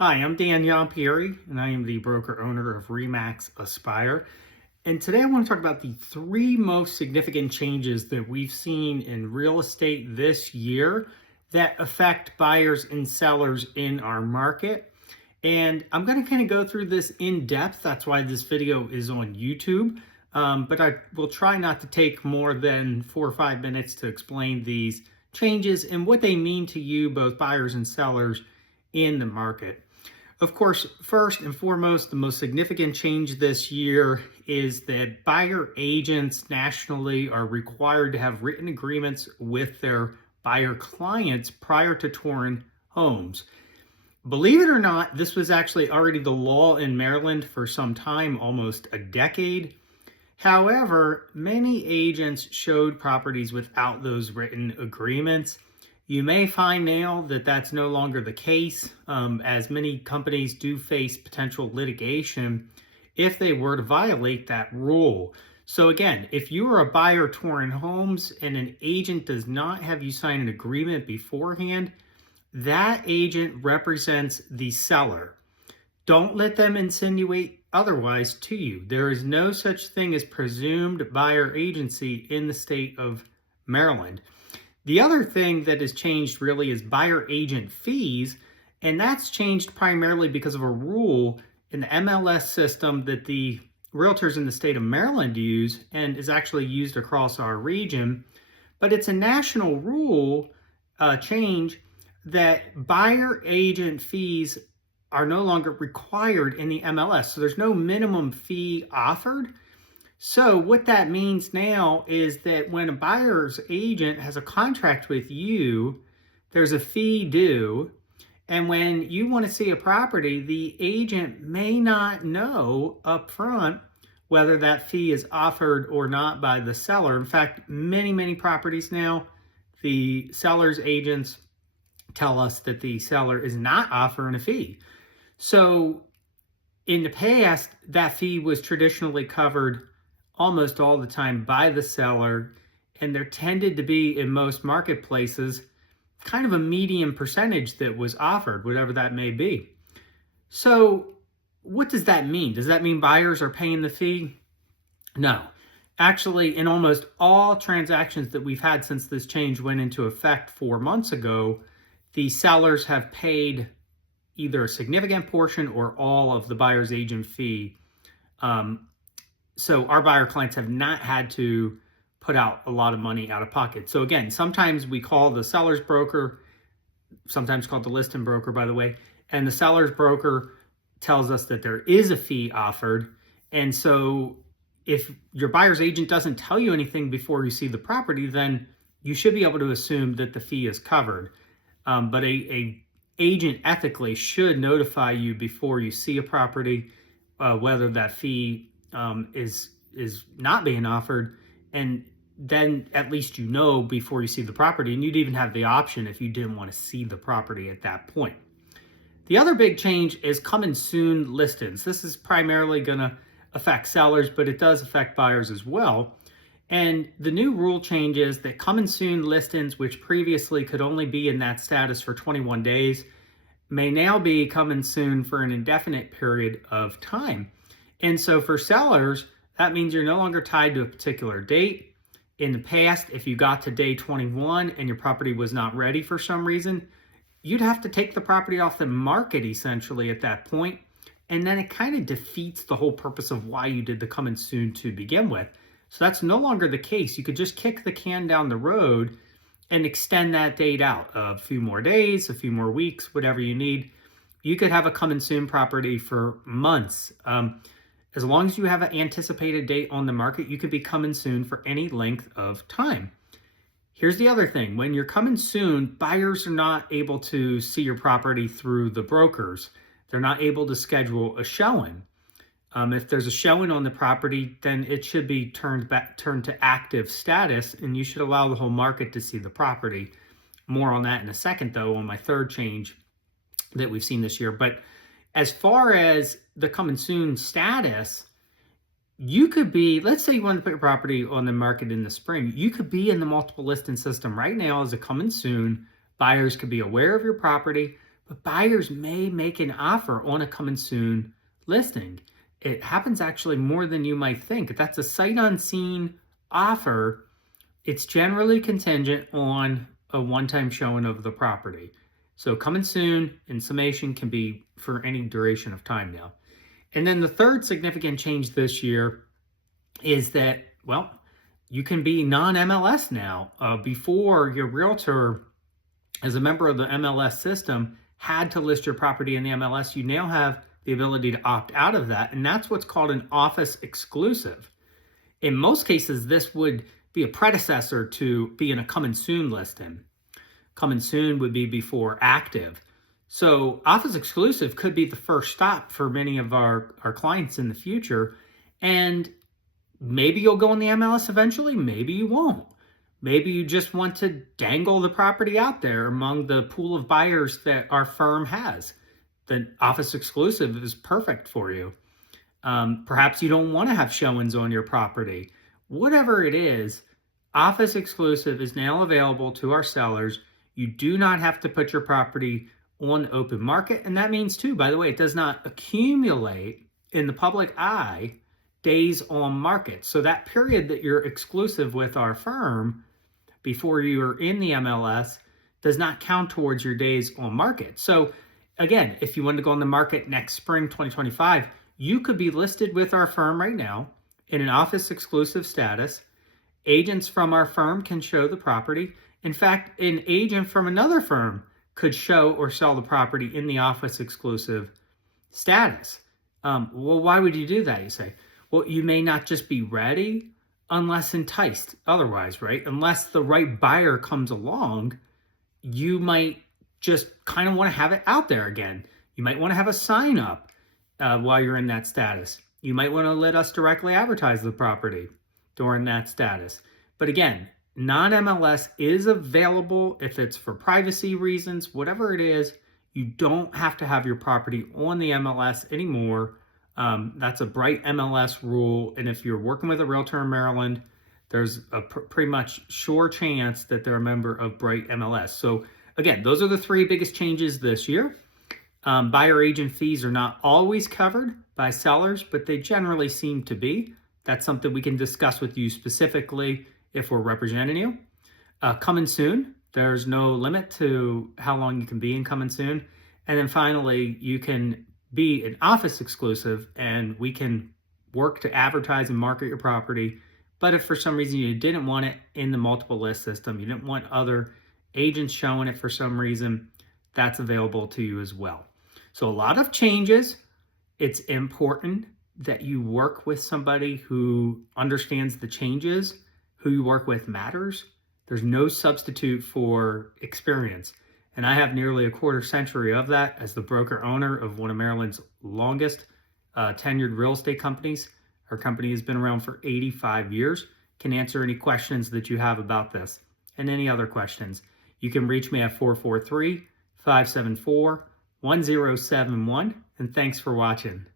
Hi, I'm Dan Yampieri, and I am the broker owner of Remax Aspire. And today I want to talk about the three most significant changes that we've seen in real estate this year that affect buyers and sellers in our market. And I'm going to kind of go through this in depth. That's why this video is on YouTube. But I will try not to take more than 4 or 5 minutes to explain these changes and what they mean to you, both buyers and sellers, in the market. Of course, first and foremost, the most significant change this year is that buyer agents nationally are required to have written agreements with their buyer clients prior to touring homes. Believe it or not, this was actually already the law in Maryland for some time, almost a decade. However, many agents showed properties without those written agreements. You may find now that that's no longer the case, as many companies do face potential litigation if they were to violate that rule. So again, if you are a buyer touring homes and an agent does not have you sign an agreement beforehand, that agent represents the seller. Don't let them insinuate otherwise to you. There is no such thing as presumed buyer agency in the state of Maryland. The other thing that has changed really is buyer agent fees, and that's changed primarily because of a rule in the MLS system that the realtors in the state of Maryland use and is actually used across our region. But it's a national rule change that buyer agent fees are no longer required in the MLS. So there's no minimum fee offered. So what that means now is that when a buyer's agent has a contract with you, there's a fee due. And when you want to see a property, the agent may not know up front whether that fee is offered or not by the seller. In fact, many properties now, the seller's agents tell us that the seller is not offering a fee. So in the past, that fee was traditionally covered almost all the time by the seller, and there tended to be, in most marketplaces, kind of a median percentage that was offered, whatever that may be. So what does that mean? Does that mean buyers are paying the fee? No. Actually, in almost all transactions that we've had since this change went into effect 4 months ago, the sellers have paid either a significant portion or all of the buyer's agent fee. So our buyer clients have not had to put out a lot of money out of pocket. So again, sometimes we call the seller's broker, sometimes called the listing broker, by the way, and the seller's broker tells us that there is a fee offered. And so if your buyer's agent doesn't tell you anything before you see the property, then you should be able to assume that the fee is covered. But a agent ethically should notify you before you see a property whether that fee is not being offered, and then at least you know before you see the property, and you'd even have the option if you didn't want to see the property at that point. The other big change is coming soon listings. This is primarily going to affect sellers, but it does affect buyers as well. And the new rule change is that coming soon listings, which previously could only be in that status for 21 days, may now be coming soon for an indefinite period of time. And so for sellers, that means you're no longer tied to a particular date. In the past, if you got to day 21 and your property was not ready for some reason, you'd have to take the property off the market essentially at that point. And then it kind of defeats the whole purpose of why you did the coming soon to begin with. So that's no longer the case. You could just kick the can down the road and extend that date out a few more days, a few more weeks, whatever you need. You could have a coming soon property for months. As long as you have an anticipated date on the market, you could be coming soon for any length of time. Here's the other thing. When you're coming soon, buyers are not able to see your property through the brokers. They're not able to schedule a showing. If there's a showing on the property, then it should be turned to active status, and you should allow the whole market to see the property. More on that in a second, though, on my third change that we've seen this year. But as far as the coming soon status, you could be, let's say you want to put your property on the market in the spring, you could be in the multiple listing system right now as a coming soon. Buyers could be aware of your property. but buyers may make an offer on a coming soon listing. It happens actually more than you might think. If that's a sight unseen offer, it's generally contingent on a one-time showing of the property. So coming soon in summation can be for any duration of time now. And then the third significant change this year is that, well, you can be non-MLS now. Before, your realtor, as a member of the MLS system, had to list your property in the MLS. You now have the ability to opt out of that, and that's what's called an office exclusive. In most cases, this would be a predecessor to being a coming soon listing. Coming soon would be before active. So office exclusive could be the first stop for many of our clients in the future. And maybe you'll go in the MLS eventually, maybe you won't. Maybe you just want to dangle the property out there among the pool of buyers that our firm has. The office exclusive is perfect for you. Perhaps you don't want to have showings on your property. Whatever it is, office exclusive is now available to our sellers. You do not have to put your property on the open market. And that means too, by the way, it does not accumulate in the public eye days on market. So that period that you're exclusive with our firm before you're in the MLS does not count towards your days on market. So again, if you want to go on the market next spring 2025, you could be listed with our firm right now in an office exclusive status. Agents from our firm can show the property. In fact, an agent from another firm could show or sell the property in the office exclusive status. Well, why would you do that, you say? Well, you may not just be ready unless enticed otherwise, right? Unless the right buyer comes along, you might just kind of want to have it out there again. You might want to have a sign up while you're in that status. You might want to let us directly advertise the property during that status. But again, non-MLS is available if it's for privacy reasons, whatever it is. You don't have to have your property on the MLS anymore. That's a Bright MLS rule. And if you're working with a realtor in Maryland, there's a pretty much sure chance that they're a member of Bright MLS. So again, those are the three biggest changes this year. Buyer agent fees are not always covered by sellers, but they generally seem to be. That's something we can discuss with you specifically if we're representing you. Coming soon, there's no limit to how long you can be in coming soon. And then finally, you can be an office exclusive and we can work to advertise and market your property. But if for some reason you didn't want it in the multiple list system, you didn't want other agents showing it for some reason, that's available to you as well. So a lot of changes. It's important that you work with somebody who understands the changes. Who you work with matters. There's no substitute for experience. And I have nearly a quarter century of that as the broker owner of one of Maryland's longest tenured real estate companies. Our company has been around for 85 years. Can answer any questions that you have about this and any other questions. You can reach me at 443-574-1071. And thanks for watching.